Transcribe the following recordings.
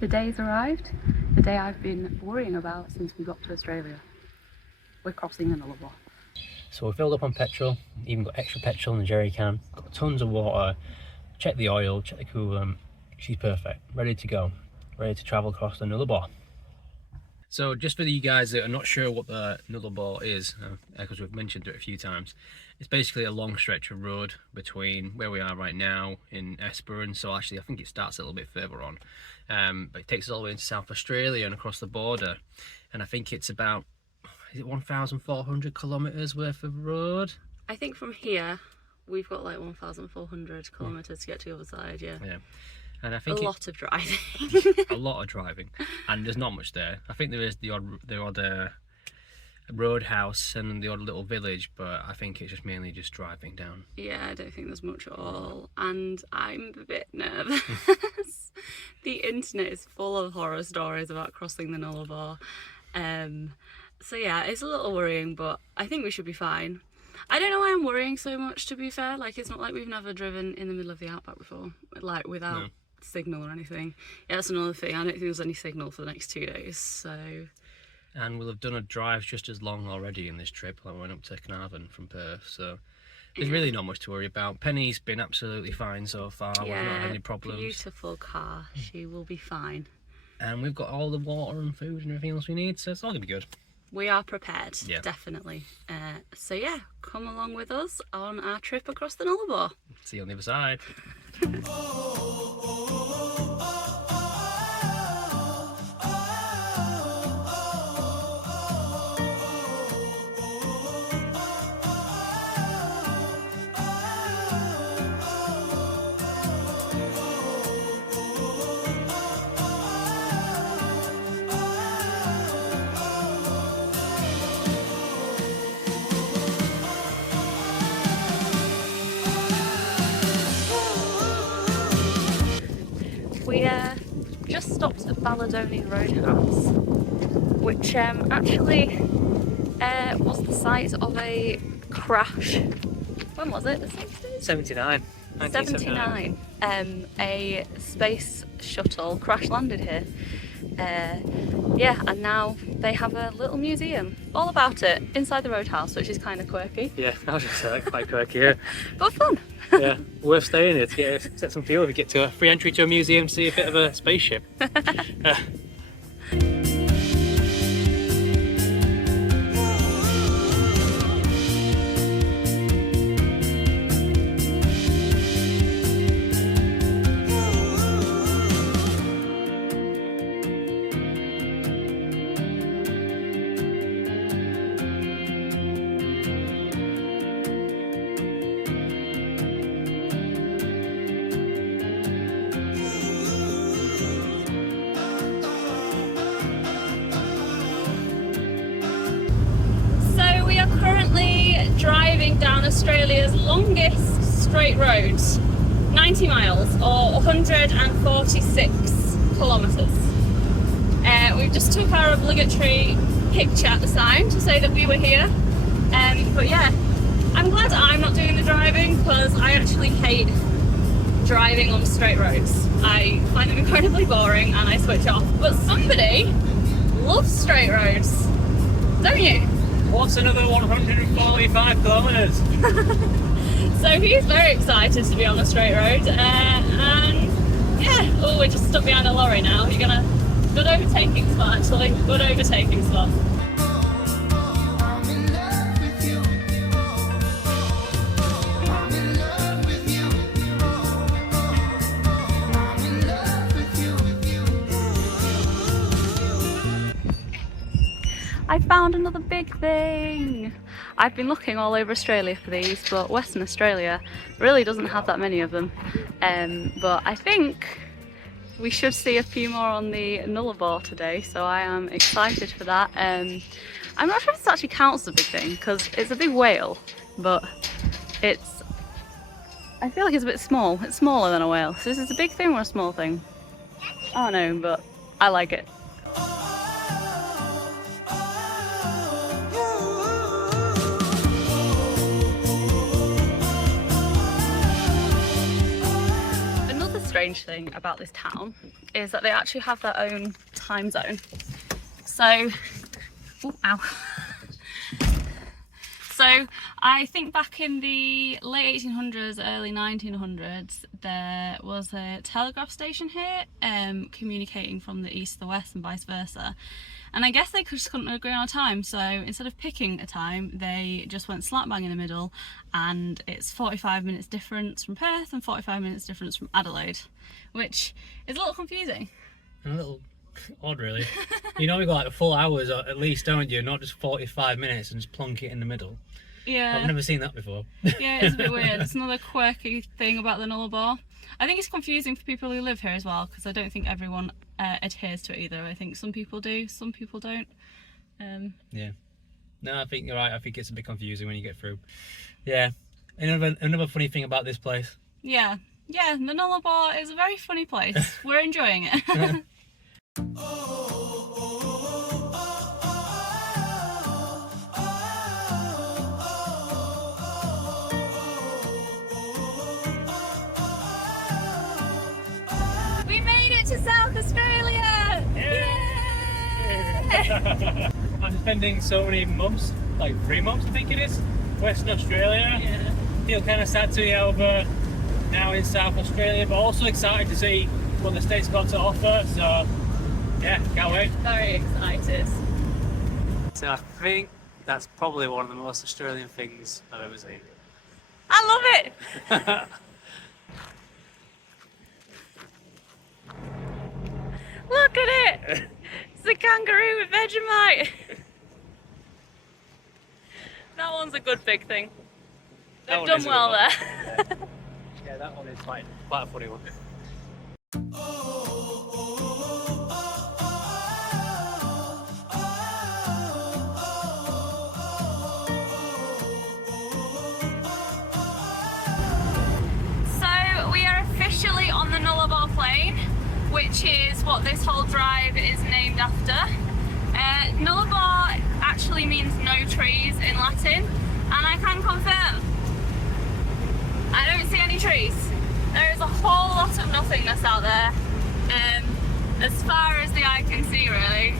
The day's arrived, the day I've been worrying about since we got to Australia. We're crossing the Nullarbor. So we filled up on petrol, even got extra petrol in the jerry can, got tons of water, checked the oil, checked the coolant. She's perfect, ready to go, ready to travel across the Nullarbor. So just for you guys that are not sure what the Nullarbor is, because we've mentioned it a few times, it's basically a long stretch of road between where we are right now in Esperance. So actually I think it starts a little bit further on, but it takes us all the way into South Australia and across the border, and I think it's about, is it 1,400 kilometres worth of road? I think from here we've got like 1,400 kilometres to get to the other side, yeah. And I think a lot of driving. a lot of driving, and there's not much there. I think there is the odd roadhouse and the odd little village, but I think it's just mainly just driving down. Yeah, I don't think there's much at all, and I'm a bit nervous. The internet is full of horror stories about crossing the Nullarbor. So yeah, it's a little worrying, but I think we should be fine. I don't know why I'm worrying so much, to be fair. Like, it's not like we've never driven in the middle of the outback before, like without signal or anything. Yeah, that's another thing. I don't think there's any signal for the next 2 days, so. And we'll have done a drive just as long already in this trip. Like, we went up to Carnarvon from Perth, so there's really not much to worry about. Penny's been absolutely fine so far. We've not had any problems. Beautiful car. She will be fine. And we've got all the water and food and everything else we need, so it's all gonna be good. We are prepared, definitely. So yeah, come along with us on our trip across the Nullarbor. See you on the other side. We just stopped at Balladoni Roadhouse, which actually was the site of a crash. When was it? The 60s? 79. 79. A space shuttle crash landed here. Yeah, and now they have a little museum all about it inside the Roadhouse, which is kind of quirky. Yeah, I was just saying, quite quirky here. But fun. Yeah, worth staying here to set some fuel if you get to a free entry to a museum to see a bit of a spaceship. Driving down Australia's longest straight road, 90 miles or 146 kilometres. We just took our obligatory picture at the sign to say that we were here, but yeah, I'm glad I'm not doing the driving because I actually hate driving on straight roads. I find them incredibly boring and I switch off, but somebody loves straight roads, don't you? What's another 145 kilometres? So he's very excited to be on a straight road, and yeah, oh, we're just stuck behind a lorry now. You're gonna, good overtaking spot actually, good overtaking spot. I found another big thing. I've been looking all over Australia for these, but Western Australia really doesn't have that many of them. But I think we should see a few more on the Nullarbor today, so I am excited for that. I'm not sure if this actually counts as a big thing because it's a big whale, but it's, I feel like it's a bit small. It's smaller than a whale. So is this a big thing or a small thing? I don't know, but I like it. strange thing about this town is that they actually have their own time zone. So, oh, ow. So I think back in the late 1800s, early 1900s, there was a telegraph station here, communicating from the east to the west and vice versa. And I guess they just couldn't agree on a time, so instead of picking a time, they just went slap bang in the middle, and it's 45 minutes difference from Perth and 45 minutes difference from Adelaide, which is a little confusing. A little odd, really. You know, we got like full hours at least, don't you? Not just 45 minutes and just plonk it in the middle. Yeah. I've never seen that before. Yeah, it's a bit weird. It's another quirky thing about the Nullarbor. I think it's confusing for people who live here as well, because I don't think everyone adheres to it either. I think some people do, some people don't. Yeah. No, I think you're right. I think it's a bit confusing when you get through. Yeah. Another funny thing about this place. Yeah. Yeah, the Nullarbor is a very funny place. We're enjoying it. We made it to South Australia! Yay! I'm spending so many months, like 3 months I think it is, Western Australia. Yeah. Feel kind of sad to be over now in South Australia, but also excited to see what the state's got to offer, so yeah, can't wait. Very excited. So I think that's probably one of the most Australian things I've ever seen. I love it! Look at it! It's a kangaroo with Vegemite! That one's a good big thing. They've done well there. Yeah, that one is quite a funny one. So we are officially on the Nullarbor Plain, which is what this whole drive is named after. Nullarbor actually means no trees in Latin, and I can confirm, I don't see any trees. There is a whole lot of nothingness out there, as far as the eye can see, really.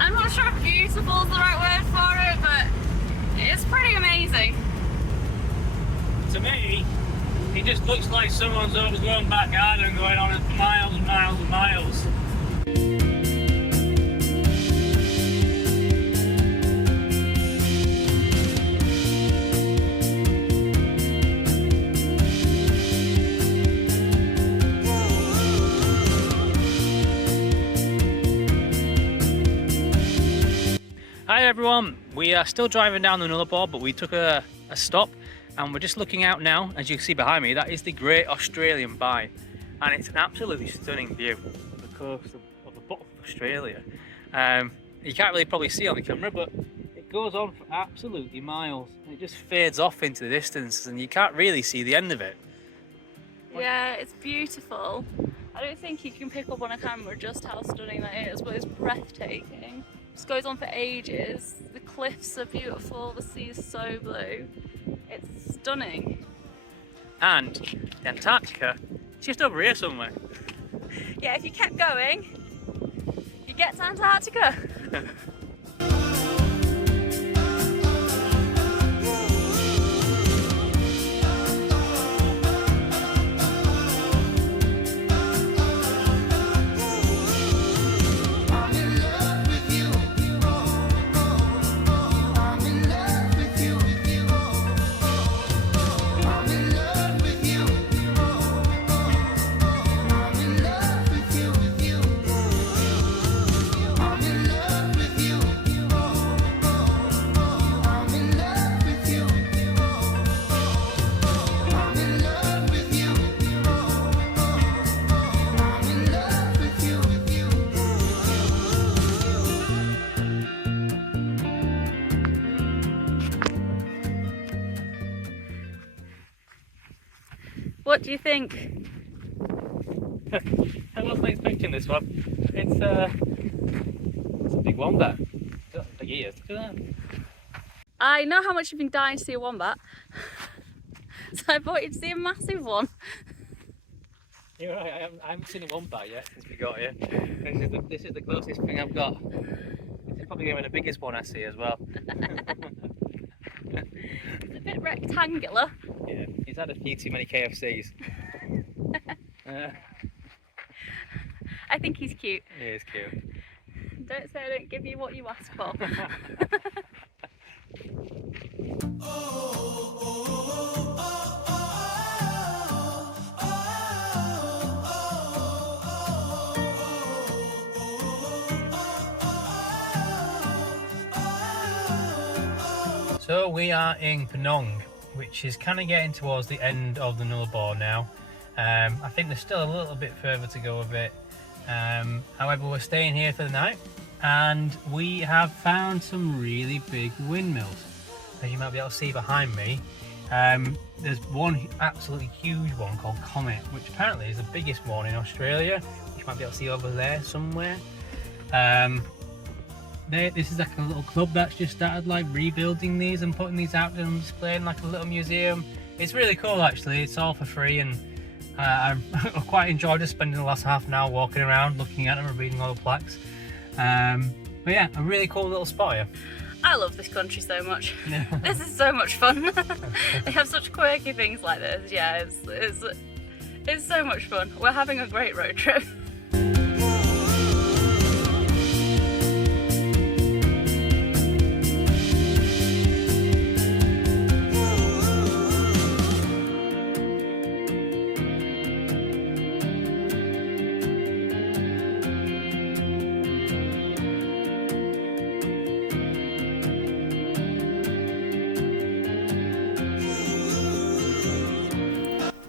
I'm not sure if beautiful is the right word for it, but it's pretty amazing. To me, it just looks like someone's overgrown back garden going on miles and miles and miles. Hi everyone, we are still driving down the Nullarbor, but we took a stop and we're just looking out now. As you can see behind me, that is the Great Australian Bight, and it's an absolutely stunning view of the coast of the bottom of Australia. You can't really probably see on the camera, but it goes on for absolutely miles. It just fades off into the distance and you can't really see the end of it. Yeah, it's beautiful. I don't think you can pick up on a camera just how stunning that is, but it's breathtaking. It just goes on for ages. The cliffs are beautiful, the sea is so blue. It's stunning. And the Antarctica is just over here somewhere. Yeah, if you kept going, you get to Antarctica. What do you think? I wasn't expecting this one. It's a big wombat. Big ears, look at that. I know how much you've been dying to see a wombat, so I thought you'd see a massive one. You're right, I haven't seen a wombat yet since we got here. This is the closest thing I've got. This is probably going to be the biggest one I see as well. It's a bit rectangular. Yeah, he's had a few too many KFCs. I think he's cute. He is cute. Don't say I don't give you what you ask for. So we are in Penong, which is kind of getting towards the end of the Nullarbor now. I think there's still a little bit further to go of it. However, we're staying here for the night, and we have found some really big windmills. As you might be able to see behind me, there's one absolutely huge one called Comet, which apparently is the biggest one in Australia. You might be able to see over there somewhere. This is like a little club that's just started like rebuilding these and putting these out and displaying like a little museum. It's really cool actually. It's all for free, and I quite enjoyed just spending the last half an hour walking around, looking at them and reading all the plaques. But yeah, a really cool little spot here. I love this country so much. This is so much fun. They have such quirky things like this. Yeah, it's so much fun. We're having a great road trip.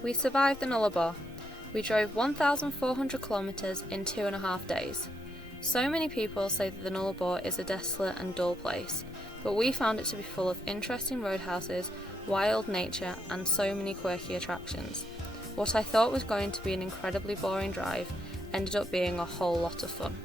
We survived the Nullarbor. We drove 1,400 kilometres in 2.5 days. So many people say that the Nullarbor is a desolate and dull place, but we found it to be full of interesting roadhouses, wild nature and so many quirky attractions. What I thought was going to be an incredibly boring drive ended up being a whole lot of fun.